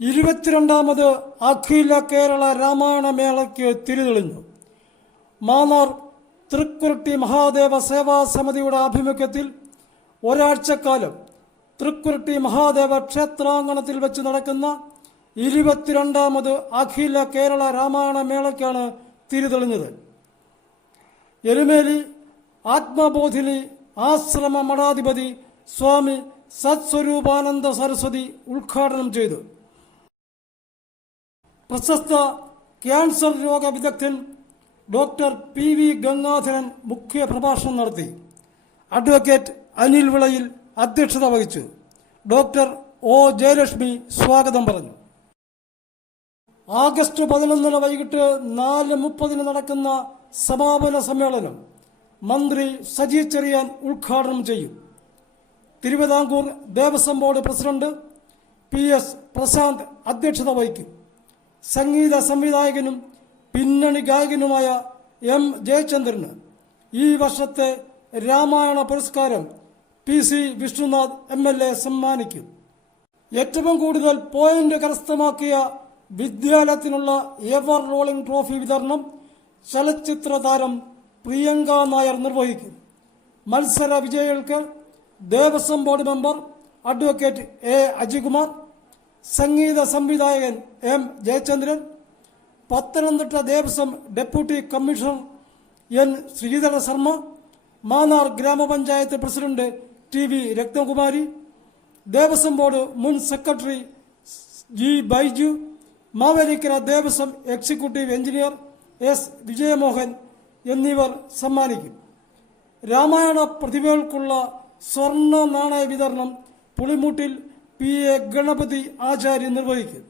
ഇരുപത്തിരണ്ടാമത് അഖില കേരള രാമായണ മേളയ്ക്ക് തിരിതെളിഞ്ഞു. മാന്നാർ തൃക്കുരുട്ടി മഹാദേവ സേവാ സമിതിയുടെ ആഭിമുഖ്യത്തിൽ ഒരാഴ്ചക്കാലം തൃക്കുരുട്ടി മഹാദേവ ക്ഷേത്രാങ്കണത്തിൽ വെച്ച് നടക്കുന്ന ഇരുപത്തിരണ്ടാമത് അഖില കേരള രാമായണ മേളയ്ക്കാണ് തിരിതെളിഞ്ഞത്. എരുമേലി ആത്മബോധിനി ആശ്രമ മഠാധിപതി സ്വാമി സത്സ്വരൂപാനന്ദ സരസ്വതി ഉദ്ഘാടനം ചെയ്തു. പ്രശസ്ത ക്യാൻസർ രോഗ വിദഗ്ധൻ ഡോക്ടർ പി വി ഗംഗാധരൻ മുഖ്യ പ്രഭാഷണം നടത്തി. അഡ്വക്കേറ്റ് അനിൽ വിളയിൽ അധ്യക്ഷത വഹിച്ചു. ഡോക്ടർ ഒ ജയലക്ഷ്മി സ്വാഗതം പറഞ്ഞു. ആഗസ്റ്റ് പതിനൊന്നിന് വൈകിട്ട് നാല് മുപ്പതിന് നടക്കുന്ന സമാപന സമ്മേളനം മന്ത്രി സജി ചെറിയാൻ ഉദ്ഘാടനം ചെയ്യും. Thiruvithamkoor Devaswom board president P S Prashanth അധ്യക്ഷത വഹിക്കും. സംഗീത സംവിധായകനും പിന്നണി ഗായകനുമായ എം ജയചന്ദ്രന് ഈ വർഷത്തെ രാമായണ പുരസ്കാരം P C Vishnunath M L A സമ്മാനിക്കും. ഏറ്റവും കൂടുതൽ പോയിന്റ് കരസ്ഥമാക്കിയ വിദ്യാലയത്തിനുള്ള എവർ റോളിംഗ് ട്രോഫി വിതരണം ചലച്ചിത്ര താരം പ്രിയങ്ക നായർ നിർവഹിക്കും. മത്സര വിജയികൾക്ക് Devaswom board member advocate A Ajikumar സംഗീത സംവിധായകൻ M Jayachandran Pathanamthitta Devaswom deputy commissioner N Sreedhara Sharma Mannar ഗ്രാമപഞ്ചായത്ത് president T V Rathnakumari Devaswom board മുൻ secretary G Baiju Mavelikara Devaswom executive engineer S Vijayamohan എന്നിവർ സമ്മാനിക്കും. രാമായണ പ്രതിഭകൾക്കുള്ള സ്വർണ നാണയ വിതരണം പുളിമൂട്ടിൽ P A Ganapathi Acharya നിർവഹിക്കും.